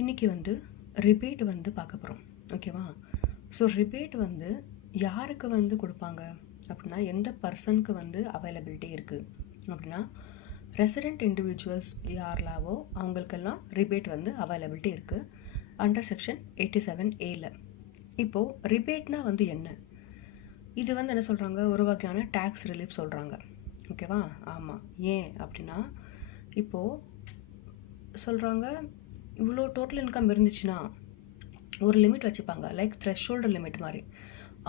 இன்றைக்கி வந்து ரிபேட் வந்து பார்க்க போகிறோம். ஓகேவா? ஸோ ரிபேட் வந்து யாருக்கு வந்து கொடுப்பாங்க அப்படின்னா, எந்த பர்சனுக்கு வந்து அவைலபிலிட்டி இருக்குது அப்படின்னா, ரெசிடெண்ட் இண்டிவிஜுவல்ஸ் யாரெல்லாவோ அவங்களுக்கெல்லாம் ரிபேட் வந்து அவைலபிலிட்டி இருக்குது அண்டர் செக்ஷன் 87A. இப்போது ரிபேட்னால் வந்து என்ன? இது வந்து என்ன சொல்கிறாங்க, ஒரு வகையான டேக்ஸ் ரிலீஃப் சொல்கிறாங்க. ஓகேவா? ஆமாம். ஏன் அப்படின்னா, இப்போது சொல்கிறாங்க, இவ்வளோ டோட்டல் இன்கம் இருந்துச்சுன்னா ஒரு லிமிட் வச்சுப்பாங்க, லைக் த்ரெஷ்ஹோல்டு லிமிட் மாதிரி.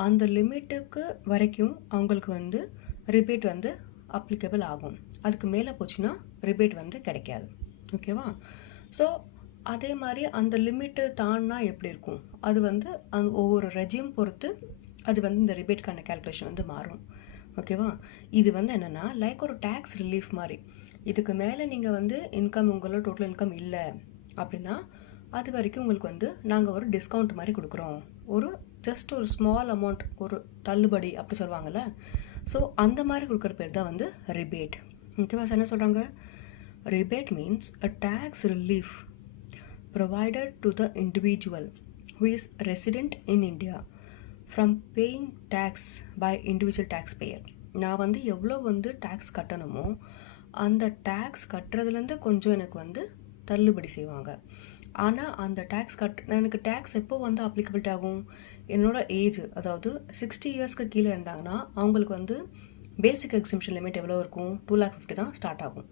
அந்த லிமிட்டுக்கு வரைக்கும் அவங்களுக்கு வந்து ரிபேட் வந்து அப்ளிகபிள் ஆகும். அதுக்கு மேலே போச்சுன்னா ரிபேட் வந்து கிடைக்காது. ஓகேவா? ஸோ அதே மாதிரி அந்த லிமிட்டு தாண்டினா எப்படி இருக்கும், அது வந்து அந்த ஒவ்வொரு ரெஜிம் பொறுத்து அது வந்து இந்த ரிபேட்கான கேல்குலேஷன் வந்து மாறும். ஓகேவா? இது வந்து என்னென்னா லைக் ஒரு டேக்ஸ் ரிலீஃப் மாதிரி. இதுக்கு மேலே நீங்கள் வந்து இன்கம், உங்களோட டோட்டல் இன்கம் இல்லை அப்படின்னா அது வரைக்கும் உங்களுக்கு வந்து நாங்கள் ஒரு டிஸ்கவுண்ட் மாதிரி கொடுக்குறோம், ஒரு ஜஸ்ட் ஒரு ஸ்மால் அமௌண்ட், ஒரு தள்ளுபடி அப்படி சொல்லுவாங்கள்ல. ஸோ அந்த மாதிரி கொடுக்குற பேர் தான் வந்து ரிபேட். ஓகேவா? என்ன சொல்கிறாங்க, rebate means a tax relief provided to the individual who is resident in India from paying tax by individual taxpayer. நான் வந்து எவ்வளோ வந்து டேக்ஸ் கட்டணுமோ அந்த டேக்ஸ் கட்டுறதுலேருந்து கொஞ்சம் எனக்கு வந்து தள்ளுபடி செய்வாங்க. ஆனால் அந்த டேக்ஸ் எனக்கு டேக்ஸ் எப்போ வந்து அப்ளிகபிலிட்டி ஆகும், என்னோடய ஏஜ், அதாவது 60 இயர்ஸ்க்கு கீழே இருந்தாங்கன்னா அவங்களுக்கு வந்து பேசிக் எக்ஸம்ஷன் லிமிட் எவ்வளோ இருக்கும், 250,000 தான் ஸ்டார்ட் ஆகும்.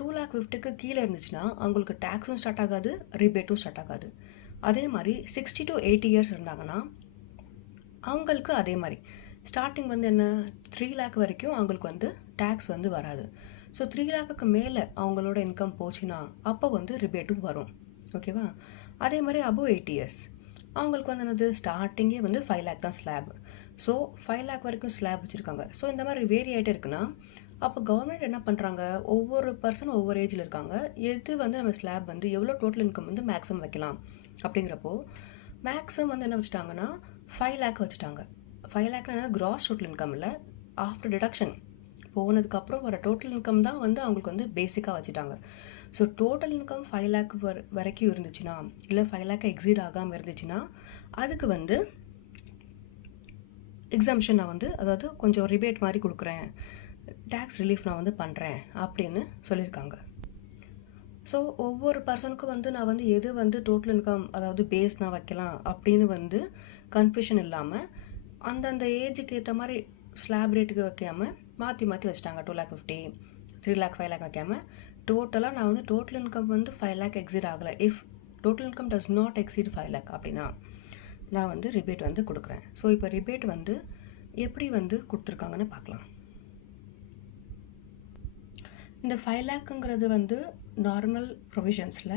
250,000க்கு கீழே இருந்துச்சுன்னா அவங்களுக்கு டேக்ஸும் ஸ்டார்ட் ஆகாது, ரிபேட்டும் ஸ்டார்ட் ஆகாது. அதே மாதிரி 60 to 80 இயர்ஸ் இருந்தாங்கன்னா அவங்களுக்கு அதே மாதிரி ஸ்டார்டிங் வந்து என்ன, 3,00,000 வரைக்கும் அவங்களுக்கு வந்து டேக்ஸ் வந்து வராது. ஸோ 3,00,000க்கு மேலே அவங்களோட இன்கம் போச்சுன்னா அப்போ வந்து ரிபேட்டும் வரும். ஓகேவா? அதே மாதிரி அபோவ் 80 இயர்ஸ் அவங்களுக்கு வந்து என்னது, ஸ்டார்டிங்கே வந்து 5,00,000 தான் ஸ்லாப். ஸோ 5,00,000 வரைக்கும் ஸ்லாப் வச்சுருக்காங்க. ஸோ இந்த மாதிரி வேரி ஆகிட்டே இருக்குன்னா அப்போ கவர்மெண்ட் என்ன பண்ணுறாங்க, ஒவ்வொரு பர்சனும் ஒவ்வொரு ஏஜில் இருக்காங்க, எது வந்து நம்ம ஸ்லாப் வந்து எவ்வளோ டோட்டல் இன்கம் வந்து மேக்ஸிமம் வைக்கலாம் அப்படிங்கிறப்போ மேக்ஸிமம் வந்து என்ன வச்சுட்டாங்கன்னா 5,00,000 வச்சுட்டாங்க. 5,00,000 கிராஸ் டோட்டல் இன்கம் இல்லை, ஆஃப்டர் டிடக்ஷன் போனதுக்கப்புறம் வர டோட்டல் இன்கம் தான் வந்து அவங்களுக்கு வந்து பேசிக்காக வச்சுட்டாங்க. ஸோ டோட்டல் இன்கம் 5,00,000 வரைக்கும் இருந்துச்சுன்னா, இல்லை 5,00,000 எக்ஸீட் ஆகாமல் இருந்துச்சுன்னா அதுக்கு வந்து எக்ஸம்ஷன் நான் வந்து, அதாவது கொஞ்சம் ரிபேட் மாதிரி கொடுக்குறேன், டேக்ஸ் ரிலீஃப் நான் வந்து பண்ணுறேன் அப்படின்னு சொல்லியிருக்காங்க. ஸோ ஒவ்வொரு பர்சனுக்கும் வந்து நான் வந்து எது வந்து டோட்டல் இன்கம், அதாவது பேஸ் நான் வைக்கலாம் அப்படின்னு வந்து கன்ஃபியூஷன் இல்லாமல் அந்தந்த ஏஜுக்கு ஏற்ற மாதிரி ஸ்லாப் ரேட்டுக்கு வைக்காமல் மாற்றி வச்சுட்டாங்க. 2,50,000, 3,00,000, 5,00,000 வைக்காமல் டோட்டலாக நான் வந்து டோட்டல் இன்கம் வந்து 5,00,000 எக்ஸீட் ஆகலை, if total income does not exceed 5,00,000 அப்படின்னா நான் வந்து ரிபேட் வந்து கொடுக்குறேன். ஸோ இப்போ ரிபேட் வந்து எப்படி வந்து கொடுத்துருக்காங்கன்னு பார்க்கலாம். இந்த 5,00,000ங்கிறது வந்து நார்மல் ப்ரொவிஷன்ஸில்,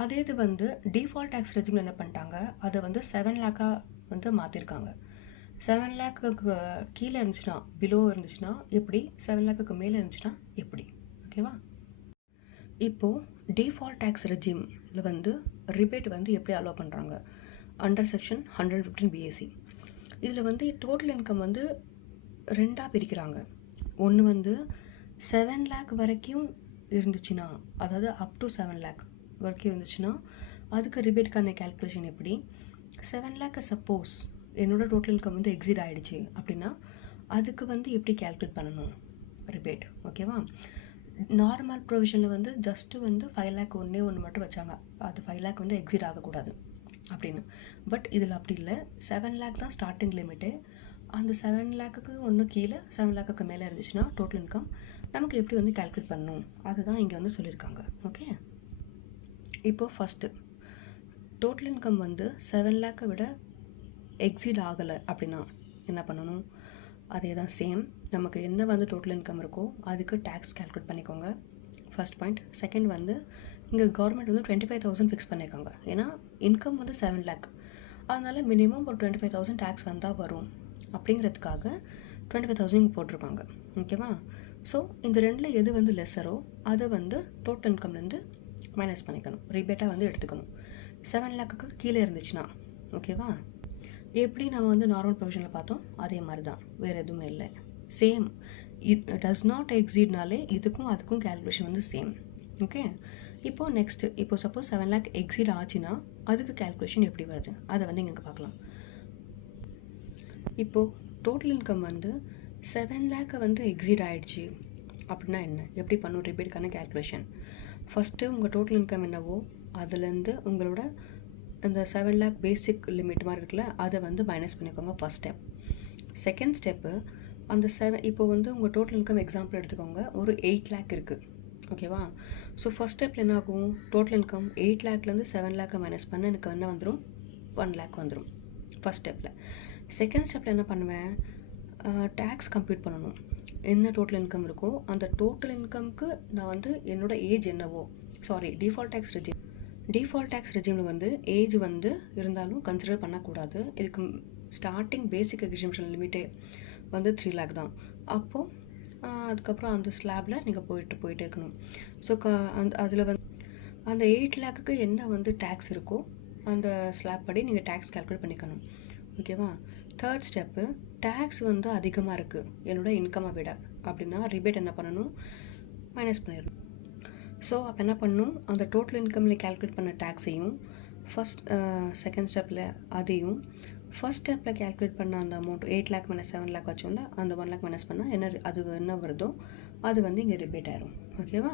அதே இது வந்து டிஃபால்ட் டேக்ஸ் ரெஜிமில் என்ன பண்ணிட்டாங்க, அதை வந்து 7,00,000 வந்து மாற்றிருக்காங்க. 7,00,000க்கு கீழே இருந்துச்சுன்னா, பிலோ இருந்துச்சுன்னா எப்படி, 7,00,000க்கு மேலே இருந்துச்சுன்னா எப்படி. ஓகேவா? இப்போது டிஃபால்ட் டேக்ஸ் ரெஜிமில் வந்து ரிபேட் வந்து எப்படி அலோவ் பண்ணுறாங்க, அண்டர் செக்ஷன் 115 BAC. இதில் வந்து டோட்டல் இன்கம் வந்து ரெண்டாக பிரிக்கிறாங்க. ஒன்று வந்து 7,00,000 வரைக்கும் இருந்துச்சுன்னா, அதாவது அப் டு 7,00,000 வரைக்கும் இருந்துச்சுன்னா அதுக்கு ரிபேட்கான கேல்குலேஷன் எப்படி, 7,00,000 சப்போஸ் என்னோடய டோட்டல் இன்கம் வந்து எக்ஸிட் ஆகிடுச்சு அப்படின்னா அதுக்கு வந்து எப்படி கேல்குலேட் பண்ணணும் ரிபேட். ஓகேவா? நார்மல் ப்ரொவிஷனில் வந்து ஜஸ்ட்டு வந்து 5,00,000 ஒன்று மட்டும் வச்சாங்க, அது 5,00,000 வந்து எக்ஸிட் ஆகக்கூடாது அப்படின்னு. பட் இதில் அப்படி இல்லை, 7,00,000 தான் ஸ்டார்டிங் லிமிட்டு. அந்த 7,00,000க்கு ஒன்று கீழே 7,00,000க்கு மேலே இருந்துச்சுன்னா டோட்டல் இன்கம் நமக்கு எப்படி வந்து கேல்குலேட் பண்ணணும் அதுதான் இங்கே வந்து சொல்லியிருக்காங்க. ஓகே, இப்போது ஃபஸ்ட்டு டோட்டல் இன்கம் வந்து 7,00,000 விட எக்ஸீட் ஆகலை அப்படின்னா என்ன பண்ணணும், அதே தான் சேம், நமக்கு என்ன வந்து டோட்டல் இன்கம் இருக்கோ அதுக்கு டேக்ஸ் கேல்குலேட் பண்ணிக்கோங்க, ஃபர்ஸ்ட் பாயிண்ட். செகண்ட் வந்து இங்கே கவர்மெண்ட் வந்து 25,000 ஃபிக்ஸ் பண்ணியிருக்காங்க. ஏன்னா இன்கம் வந்து 7,00,000, அதனால் மினிமம் ஒரு 25,000 டேக்ஸ் வந்தால் வரும் அப்படிங்கிறதுக்காக 25,000 போட்டிருக்காங்க. ஓகேவா? ஸோ இந்த ரெண்டில் எது வந்து லெஸ்ஸரோ அதை வந்து டோட்டல் இன்கம்லேருந்து மைனஸ் பண்ணிக்கணும், ரிபேட்டாக வந்து எடுத்துக்கணும். 7,00,000க்கு கீழே இருந்துச்சுன்னா. ஓகேவா? எப்படி நம்ம வந்து நார்மல் ப்ரொவிஷனில் பார்த்தோம் அதே மாதிரி தான், வேறு எதுவுமே இல்லை, சேம். டஸ் நாட் எக்ஸீட்னாலே இதுக்கும் அதுக்கும் கேல்குலேஷன் வந்து சேம். ஓகே, இப்போது நெக்ஸ்ட்டு இப்போ சப்போஸ் 7 லேக் எக்ஸீட் ஆச்சுன்னா அதுக்கு கேல்குலேஷன் எப்படி வருது அதை வந்து இங்கே பார்க்கலாம். இப்போது டோட்டல் இன்கம் வந்து 7 லேக்கை வந்து எக்ஸீட் ஆகிடுச்சு அப்படின்னா என்ன, எப்படி பண்ணும் ரிபேட்டுக்கான கேல்குலேஷன்? ஃபஸ்ட்டு உங்கள் டோட்டல் இன்கம் என்னவோ அதுலேருந்து உங்களோட இந்த 7 லேக் பேசிக் லிமிட் மாதிரி இருக்குல்ல அதை வந்து மைனஸ் பண்ணிக்கோங்க ஃபஸ்ட் ஸ்டெப். செகண்ட் ஸ்டெப்பு அந்த இப்போ வந்து உங்கள் டோட்டல் இன்கம் எக்ஸாம்பிள் எடுத்துக்கோங்க, ஒரு 8 லேக் இருக்குது. ஓகேவா? ஸோ ஃபஸ்ட் ஸ்டெப்பில் என்ன ஆகும், டோட்டல் இன்கம் 8 லேக்லேருந்து 7 லேக்கை மைனஸ் பண்ண எனக்கு என்ன வந்துடும், 1 லேக் வந்துடும் ஃபஸ்ட் ஸ்டெப்பில். செகண்ட் ஸ்டெப்பில் என்ன பண்ணுவேன், டேக்ஸ் கம்ப்யூட் பண்ணணும். என்ன டோட்டல் இன்கம் இருக்கோ அந்த டோட்டல் இன்கம்க்கு நான் வந்து என்னோடய ஏஜ் என்னவோ, சாரி டிஃபால்ட் டேக்ஸ் ரெஜிமில் வந்து ஏஜ் வந்து இருந்தாலும் கன்சிடர் பண்ணக்கூடாது. இதுக்கு ஸ்டார்டிங் பேசிக் எக்ஸிபிஷன் லிமிட்டே வந்து 3 லேக் தான். அப்போது அதுக்கப்புறம் அந்த ஸ்லாபில் நீங்கள் போயிட்டு இருக்கணும். ஸோ அதில் வந்து அந்த 8 லேக்குக்கு என்ன வந்து டேக்ஸ் இருக்கோ அந்த ஸ்லாப் படி நீங்கள் டேக்ஸ் கால்குலேட் பண்ணிக்கணும். ஓகேவா? தேர்ட் ஸ்டெப்பு, டேக்ஸ் வந்து அதிகமாக இருக்குது என்னோடய இன்கம்மை விட அப்படின்னா ரிபேட் என்ன பண்ணணும், மைனஸ் பண்ணிடணும். ஸோ அப்போ என்ன பண்ணணும், அந்த டோட்டல் இன்கமில் கால்குலேட் பண்ண டேக்ஸையும் செகண்ட் ஸ்டெப்பில் அதையும் ஃபஸ்ட் ஸ்டெப்பில் கால்குலேட் பண்ண அந்த அமௌண்ட் 8 லேக் மைனஸ் 7 லேக் வச்சோம்ல அந்த 1 லேக் மைனஸ் பண்ணால் என்ன வருதோ அது வந்து இங்கே ரிபேட் ஆயிரும். ஓகேவா?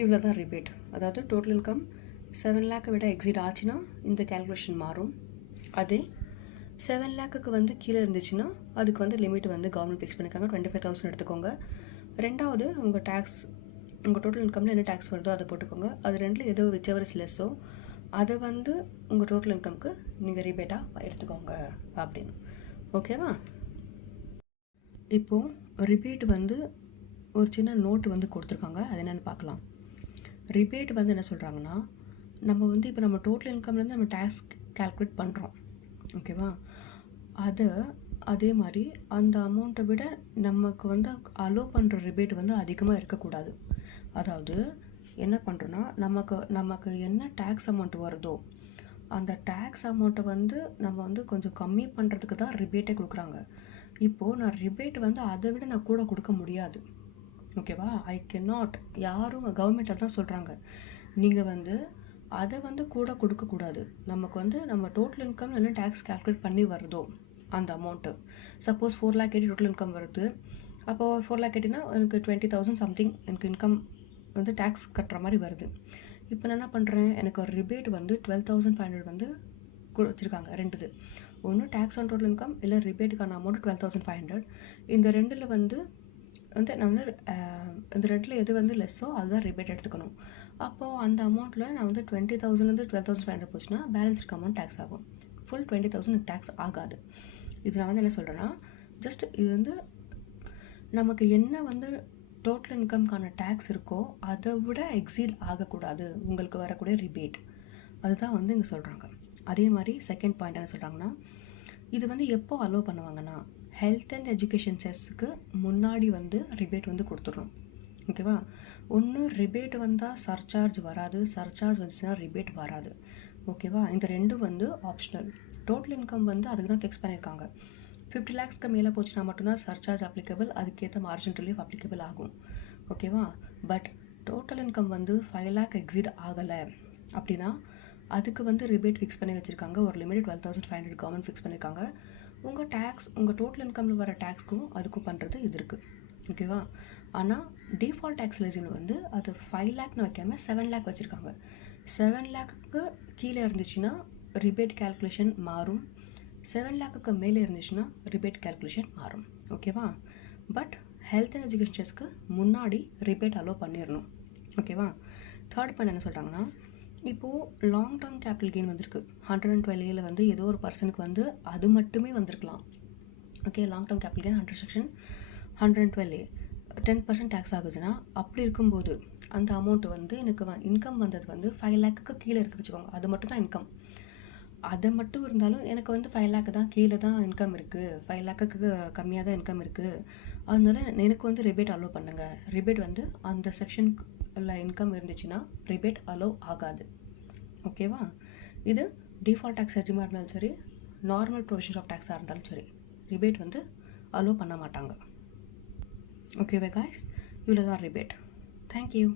இவ்வளோ தான் ரிபேட். அதாவது டோட்டல் இன்கம் 7 லேக்கை விட எக்ஸிட் ஆச்சுன்னா இந்த கால்குலேஷன் மாறும். அதே 7 லேக்குக்கு வந்து கீழே இருந்துச்சுன்னா அதுக்கு வந்து லிமிட் வந்து கவர்மெண்ட் ஃபிக்ஸ் பண்ணியிருக்காங்க, 25,000 எடுத்துக்கோங்க. ரெண்டாவது உங்கள் டேக்ஸ், உங்கள் டோட்டல் இன்கமில் என்ன டேக்ஸ் வருதோ அதை போட்டுக்கோங்க. அது ரெண்டில் எதோ விச்சவர் லெஸ்ஸோ அதை வந்து உங்கள் டோட்டல் இன்கம்க்கு நீங்கள் ரிபேட்டாக எடுத்துக்கோங்க அப்படின்னு. ஓகேவா? இப்போது ரிபேட் வந்து ஒரு சின்ன நோட்டு வந்து கொடுத்துருக்காங்க, அது என்னென்னு பார்க்கலாம். ரிபேட் வந்து என்ன சொல்கிறாங்கன்னா, நம்ம வந்து இப்போ நம்ம டோட்டல் இன்கம்லேருந்து நம்ம டேக்ஸ் கால்குலேட் பண்ணுறோம். ஓகேவா? அதே மாதிரி அந்த அமௌண்ட்டை விட நமக்கு வந்து அலோவ் பண்ணுற ரிபேட் வந்து அதிகமாக இருக்கக்கூடாது. அதாவது என்ன பண்ணுறோன்னா, நமக்கு என்ன டேக்ஸ் அமௌண்ட் வருதோ அந்த டேக்ஸ் அமௌண்ட்டை வந்து நம்ம வந்து கொஞ்சம் கம்மி பண்ணுறதுக்கு தான் ரிபேட்டே கொடுக்குறாங்க. இப்போது நான் ரிபேட் வந்து அதை விட நான் கூட கொடுக்க முடியாது. ஓகேவா? I can not. யாரும் கவர்மெண்ட்டில் தான் சொல்கிறாங்க, நீங்கள் வந்து அதை வந்து கூட கொடுக்கக்கூடாது. நமக்கு வந்து நம்ம டோட்டல் இன்கம் என்ன டேக்ஸ் கால்குலேட் பண்ணி வருதோ அந்த amount, suppose 4 lakh total income வருது, அப்போது 4 லேக் எனக்கு 20,000 சம்திங் எனக்கு இன்கம் வந்து டேக்ஸ் கட்டுற மாதிரி வருது. இப்போ நான் என்ன பண்ணுறேன், எனக்கு ஒரு ரிபேட் வந்து 12,500 வந்து வச்சுருக்காங்க. ரெண்டுது, ஒன்று டேக்ஸ் ஆன் டோட்டல் இன்கம், இல்லை ரிபேட்டுக்கான அமௌண்ட் 12,500. இந்த ரெண்டில் வந்து நான் வந்து இந்த ரெண்டில் எது வந்து லெஸ்ஸோ அதுதான் ரிபேட் எடுத்துக்கணும். அப்போது அந்த அமௌண்ட்டில் நான் வந்து 20,000 12,500 போச்சுன்னா பேலன்ஸ் இருக்க அமௌண்ட் டேக்ஸ் ஆகும். ஃபுல் 20,000 டேக்ஸ் ஆகாது. இது நான் வந்து என்ன சொல்கிறேன்னா, ஜஸ்ட் இது வந்து நமக்கு என்ன வந்து டோட்டல் இன்கம்க்கான டேக்ஸ் இருக்கோ அதை விட எக்ஸீட் ஆகக்கூடாது உங்களுக்கு வரக்கூடிய ரிபேட், அதுதான் வந்து இங்கே சொல்கிறாங்க. அதே மாதிரி செகண்ட் பாயிண்ட் என்ன சொல்கிறாங்கன்னா, இது வந்து எப்போ அலோவ் பண்ணுவாங்கன்னா, ஹெல்த் அண்ட் எஜுகேஷன் செஸ்ஸுக்கு முன்னாடி வந்து ரிபேட் வந்து கொடுத்துட்றோம். ஓகேவா? ஒன்று ரிபேட் வந்தால் சர்சார்ஜ் வராது, சர்சார்ஜ் வந்துச்சுன்னா ரிபேட் வராது. ஓகேவா? இந்த ரெண்டும் வந்து ஆப்ஷனல். டோட்டல் இன்கம் வந்து அதுக்கு தான் ஃபிக்ஸ் பண்ணியிருக்காங்க. 50 லேக்ஸ்க்கு மேலே போச்சுன்னா மட்டும்தான் சர்சார்ஜ் அப்ளிகபிள், அதுக்கேற்ற மார்ஜின் ரிலீஃப் அப்ளிகபிள் ஆகும். ஓகேவா? பட் டோட்டல் இன்கம் வந்து 5 லேக் எக்ஸிட் ஆகலை அப்படின்னா அதுக்கு வந்து ரிபேட் ஃபிக்ஸ் பண்ணி வச்சுருக்காங்க. ஒரு லிமிட் 12,500 கவர்மெண்ட் ஃபிக்ஸ் பண்ணியிருக்காங்க. உங்கள் டேக்ஸ், உங்கள் டோட்டல் இன்கமில் வர டேக்ஸ்க்கும் அதுக்கும் பண்ணுறது இது இருக்குது. ஓகேவா? ஆனால் டிஃபால்ட் டேக்ஸ் எலிஜிபிள் வந்து அது 5 லேக்னு வைக்காமல் 7 லேக் வச்சுருக்காங்க. 7 லேக்குக்கு கீழே இருந்துச்சுன்னா ரிபேட் கேல்குலேஷன் மாறும், 7 லேக்குக்கு மேலே இருந்துச்சுன்னா ரிபேட் கேல்குலேஷன் மாறும். ஓகேவா? பட் ஹெல்த் அண்ட் எஜுகேஷன் செஸ்க்கு முன்னாடி ரிபேட் அலோவ் பண்ணிடணும். ஓகேவா? தேர்ட் பாயிண்ட் என்ன சொல்கிறாங்கன்னா, இப்போது லாங் டேர்ம் கேபிட்டல் கெயின் வந்திருக்கு 112A வந்து ஏதோ ஒரு பர்சனுக்கு வந்து அது மட்டுமே வந்திருக்கலாம். Okay, long term capital gain under section 112A 10% tax ஆகுதுன்னா, அப்படி இருக்கும்போது அந்த அமௌண்ட்டு வந்து எனக்கு இன்கம் வந்தது வந்து 5 லேக்குக்கு கீழே இருக்குது வச்சுக்கோங்க, அது மட்டும் தான் இன்கம். அதை மட்டும் இருந்தாலும் எனக்கு வந்து 5 லேக்கு தான் கீழே தான் இன்கம் இருக்குது, 5 லேக்குக்கு கம்மியாக தான் இன்கம் இருக்குது, அதனால எனக்கு வந்து ரிபேட் அலோவ் பண்ணுங்கள். ரிபேட் வந்து அந்த செக்ஷனுக்கு உள்ள இன்கம் இருந்துச்சுன்னா ரிபேட் அலோவ் ஆகாது. ஓகேவா? இது டிஃபால்ட் டேக்ஸ் எஜிமாக இருந்தாலும் சரி, நார்மல் ப்ரொவிஷன் ஆஃப் டேக்ஸாக இருந்தாலும் சரி, ரிபேட் வந்து அலோவ் பண்ண மாட்டாங்க. ஓகேவா காய்ஸ்? இவ்வளோ தான் ரிபேட். தேங்க்யூ.